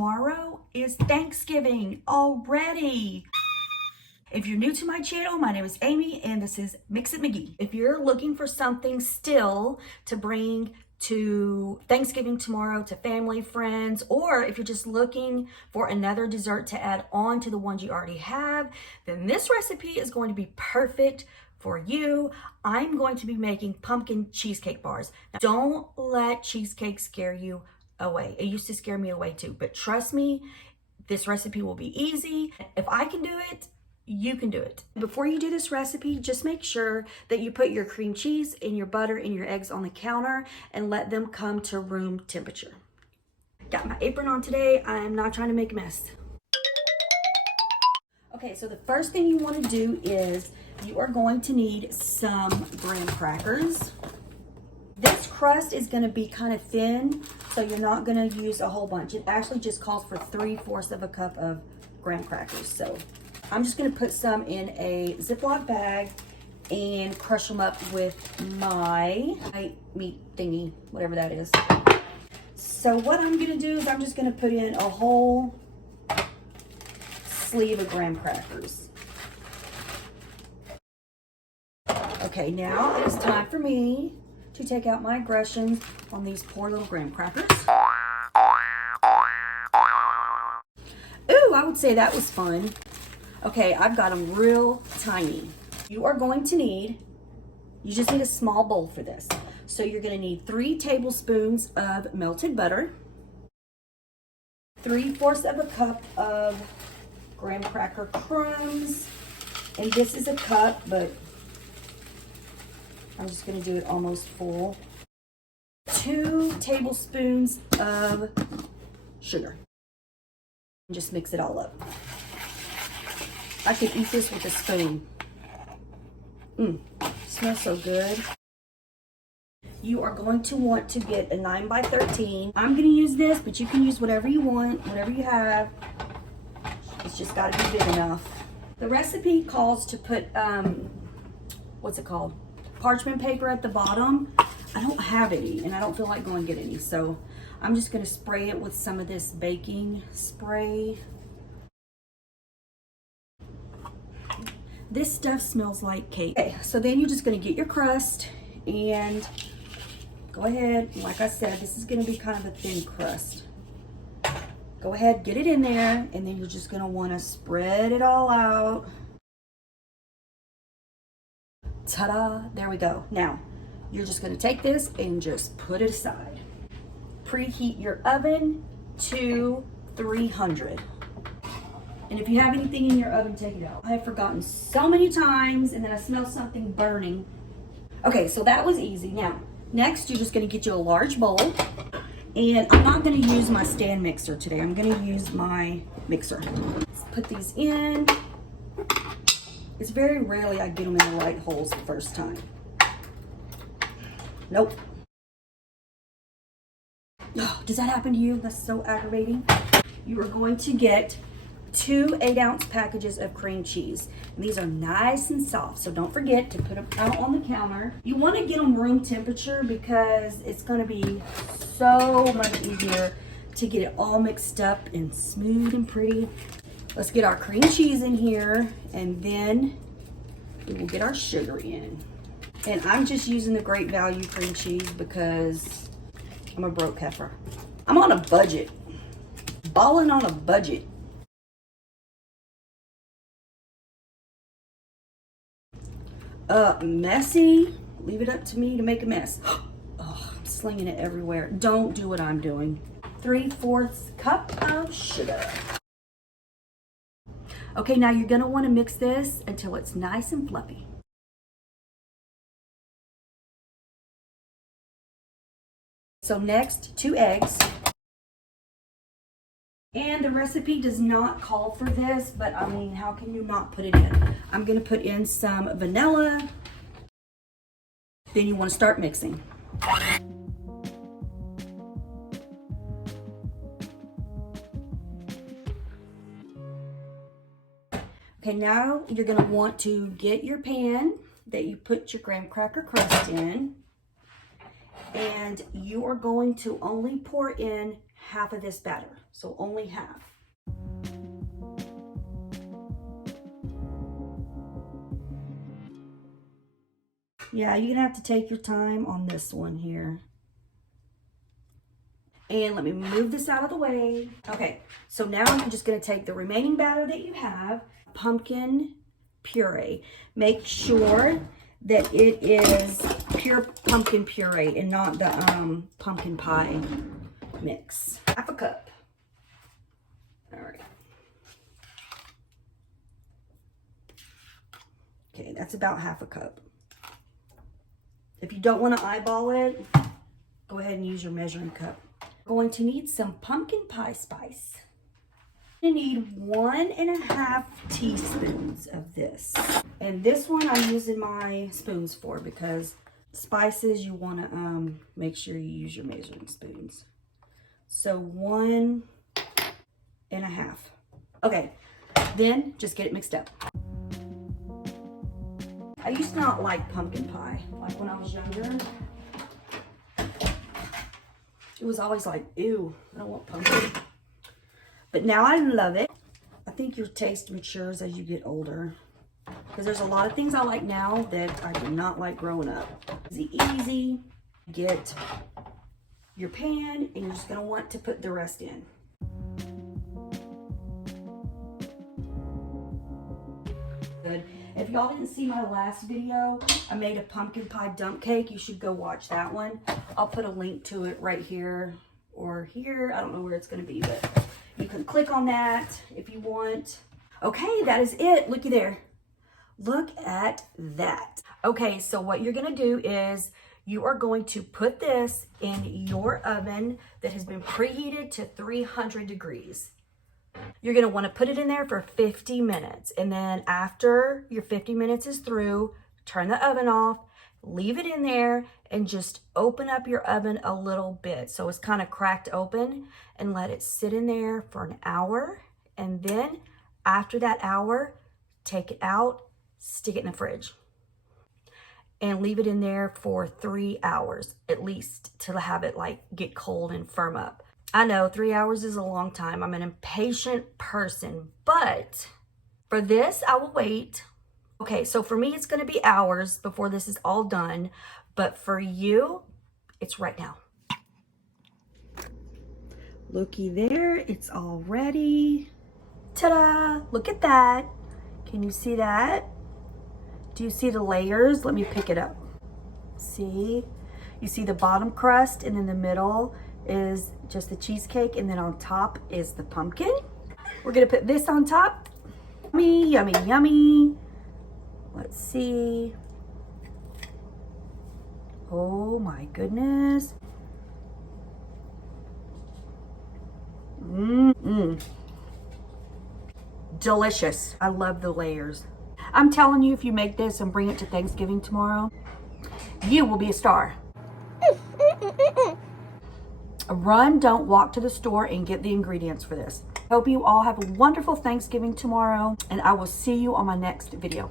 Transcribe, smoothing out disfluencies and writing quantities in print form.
tomorrow is Thanksgiving already. If you're new to my channel, my name is Amy and this is Mixit McGee. If you're looking for something still to bring to Thanksgiving tomorrow to family, friends, or if you're just looking for another dessert to add on to the ones you already have, then this recipe is going to be perfect for you. I'm going to be making pumpkin cheesecake bars. Now, don't let cheesecake scare you away. It used to scare me away too, but trust me, this recipe will be easy. If I can do it, you can do it. Before you do this recipe, just make sure that you put your cream cheese and your butter and your eggs on the counter and let them come to room temperature. Got my apron on today. I am not trying to make a mess. Okay, so the first thing you want to do is you are going to need some graham crackers. This crust is going to be kind of thin, so you're not going to use a whole bunch. It actually just calls for 3/4 of a cup of graham crackers. So I'm just going to put some in a Ziploc bag and crush them up with my meat thingy, whatever that is. So what I'm going to do is I'm just going to put in a whole sleeve of graham crackers. Okay, now it is time for me to take out my aggressions on these poor little graham crackers. Ooh, I would say that was fun. Okay, I've got them real tiny. You are going to need, you just need a small bowl for this. So you're going to need 3 tablespoons of melted butter, 3/4 of a cup of graham cracker crumbs, and this is a cup, but I'm just going to do it almost full. 2 tablespoons of sugar. Just mix it all up. I could eat this with a spoon. Smells so good. You are going to want to get a 9 by 13. I'm going to use this, but you can use whatever you want, whatever you have. It's just got to be big enough. The recipe calls to put, what's it called? Parchment paper at the bottom. I don't have any, and I don't feel like going to get any. So I'm just going to spray it with some of this baking spray. This stuff smells like cake. Okay, so then you're just going to get your crust and go ahead. Like I said, this is going to be kind of a thin crust. Go ahead, get it in there, and then you're just going to want to spread it all out. Ta-da, there we go. Now, you're just going to take this and just put it aside. Preheat your oven to 300. And if you have anything in your oven, take it out. I have forgotten so many times, and then I smell something burning. Okay, so that was easy. Now, next, you're just going to get you a large bowl. And I'm not going to use my stand mixer today. I'm going to use my mixer. Let's put these in. It's very rarely I get them in the right holes the first time. Nope. Oh, does that happen to you? That's so aggravating. You are going to get 2 8-ounce packages of cream cheese. And these are nice and soft, so don't forget to put them out on the counter. You want to get them room temperature because it's going to be so much easier to get it all mixed up and smooth and pretty. Let's get our cream cheese in here, and then we will get our sugar in. And I'm just using the Great Value cream cheese because I'm a broke heifer. I'm on a budget. Balling on a budget. Messy. Leave it up to me to make a mess. Oh, I'm slinging it everywhere. Don't do what I'm doing. 3/4 cup of sugar. Okay, now you're going to want to mix this until it's nice and fluffy. So next, 2 eggs. And the recipe does not call for this, but I mean, how can you not put it in? I'm going to put in some vanilla. Then you want to start mixing. Okay, now you're going to want to get your pan that you put your graham cracker crust in, and you are going to only pour in half of this batter. So only half. Yeah, you're gonna have to take your time on this one here. And let me move this out of the way. Okay, so now I'm just gonna take the remaining batter that you have, pumpkin puree. Make sure that it is pure pumpkin puree and not the pumpkin pie mix. Half a cup. All right. Okay, that's about half a cup. If you don't want to eyeball it, go ahead and use your measuring cup. We're going to need some pumpkin pie spice. You need 1.5 teaspoons of this. And this one I'm using my spoons for because spices you want to make sure you use your measuring spoons. So 1.5. Okay, then just get it mixed up. I used to not like pumpkin pie, like when I was younger. It was always like, ew, I don't want pumpkin. But now I love it. I think your taste matures as you get older. Because there's a lot of things I like now that I did not like growing up. Easy. Get your pan and you're just going to want to put the rest in. Good. If y'all didn't see my last video, I made a pumpkin pie dump cake. You should go watch that one. I'll put a link to it right here or here. I don't know where it's going to be, but you can click on that if you want. Okay, that is it. Looky there. Look at that. Okay, so what you're going to do is you are going to put this in your oven that has been preheated to 300 degrees. You're going to want to put it in there for 50 minutes. And then after your 50 minutes is through, turn the oven off, leave it in there, and just open up your oven a little bit. So it's kind of cracked open, and let it sit in there for an hour. And then after that hour, take it out, stick it in the fridge, and leave it in there for 3 hours at least to have it like get cold and firm up. I know 3 hours is a long time. I'm an impatient person, but for this, I will wait. Okay, so for me, it's going to be hours before this is all done, but for you, it's right now. Looky there, it's all ready. Ta-da! Look at that. Can you see that? Do you see the layers? Let me pick it up. See? You see the bottom crust, and in the middle is just the cheesecake, and then on top is the pumpkin. We're gonna put this on top. Yummy, yummy, yummy. Let's see. Oh my goodness. Delicious. I love the layers. I'm telling you, if you make this and bring it to Thanksgiving tomorrow, you will be a star. Run, don't walk to the store and get the ingredients for this. Hope you all have a wonderful Thanksgiving tomorrow, and I will see you on my next video.